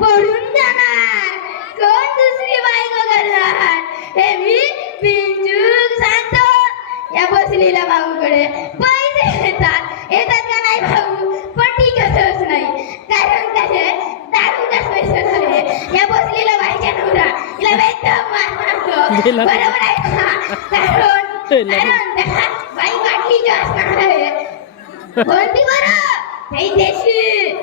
पडून जाणार. कोण दुसरी बायको करणार हे मी पिंजूक सांगतो. या बसलेल्या भाऊकडे पैसे येतात. येतात का नाही भाऊ? पण ठीक असंच नाही. कारण कसे दारूचा स्पेशल आहे. या बसलेल्या बाईच्या नवरा तिला एकदम मार मारतो बरोबर आहे कारण कारण बाई वाटली जास्त आहे कोणती बरं? नाही देशी.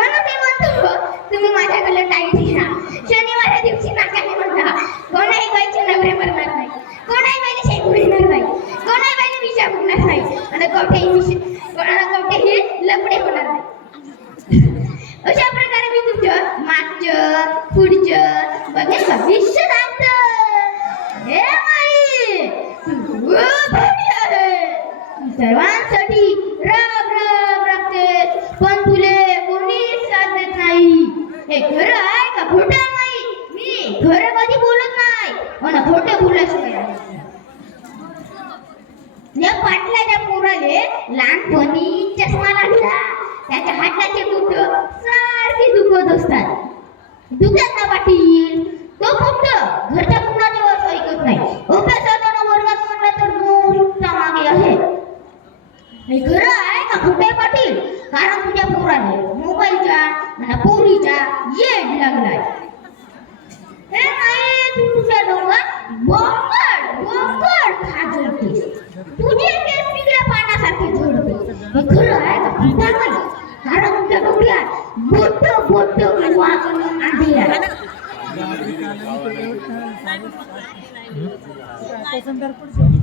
म्हणतो तुम्ही माझ्याकडे टाईट घ्या शनिवारी दिवशी नाकाने म्हणता कोणाही बाईचे नवरे मरणार नाही कोणाही बाईने शेकून येणार नाही कोणाही बाईने विचार होणार नाही आणि कोठेही विषय कोणाला कोठेही लपडे होणार नाही अशा प्रकारे मी तुमचं मागचं पुढचं बघेल भविष्य सांगतो हे माई तू खूप भारी आहे. सर्वांसाठी राब राब राबतेस पण तुले कोणीच साथ देत नाही. हे खरं आहे का खोटं आहे माई मी खरं कधी बोलत नाही. पण खोटं बोलायचं या पाटलाच्या पोराले लहानपणी चष्मा लागला. त्याच्या हाताचे बोट सारखे दुखत असतात. दुखत ना पाटील तो फक्त घरच्या कुणाच्या ऐकत नाही. अभ्यासाला वर्गात म्हणलं तर मोठा मागे आहे. हे खरं आहे का खोटे पाटील? कारण तुझ्या पोराने मोबाईलच्या मला पोरीच्या येड लागलाय. हे नाही तू तुझ्या डोंगर बोंगड बोंगड खाजळते तुझे केस तिकडे पाण्यासारखे झडते हे खरं आहे का खोटं नाही कारण तुझ्या आहे